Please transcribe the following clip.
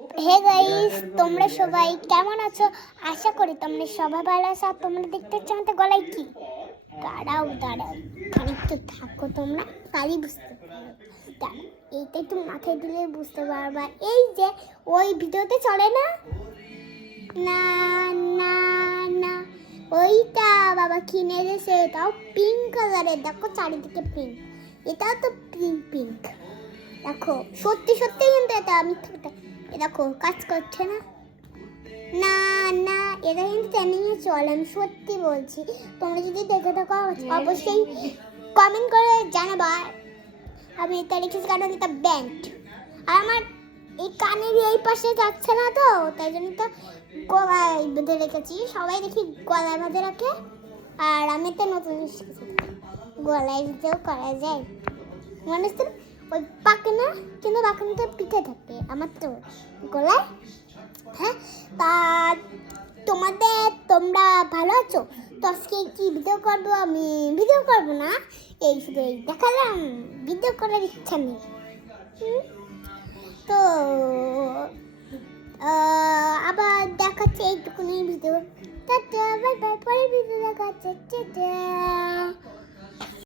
Hey guys, তোমরা সবাই কেমন আছো? আশা করি তোমরা সবাই ভালো আছো। আর তোমরা দেখতে পাচ্ছ আমাদের গলায় কি? দাঁড়াও খানিকটা থাকো, তোমরা তারই বুঝতে পারবে। এইটা একটু মাথায় দিলে বুঝতে পারবা। এই যে ওই ভিডিওতে চলে না না না না ওইটা বাবা কিনে দিয়েছে, এটাও পিঙ্ক কালারের। দেখো চারিদিকে পিঙ্ক, এটাও তো পিঙ্ক। দেখো সত্যি সত্যি কিন্তু এটা আমি দেখো কাজ করছে না না না এটা কিন্তু ট্রেনিংয়ে চলে, আমি সত্যি বলছি। তোমরা যদি দেখে থাকো অবশ্যই কমেন্ট করে জানাবা। আমি এটা লিখেছি কারণ এটা ব্যান্ড, আর আমার এই কানের এই পাশে যাচ্ছে না, তো তাই জন্য তো গলায় বেঁধে রেখেছি। সবাই দেখি গলায় বেঁধে রাখে, আর আমি তো নতুন শিখেছি গলায় দিতেও করা যায়। মনে হচ্ছে ওই পাকে না, কিন্তু পাখানটা পিঠে থাকে, আমার তো গলায়। হ্যাঁ, তা তোমরা ভালো আছো তো? আজকে কি ভিডিও করবো? আমি ভিডিও করবো না, এই শুধু এই দেখালাম, ভিডিও করার ইচ্ছা নেই। তো আবার দেখাচ্ছে এইটুকুনি ভিডিও। টাটা, বাই বাই, পরের ভিডিও দেখাচ্ছে।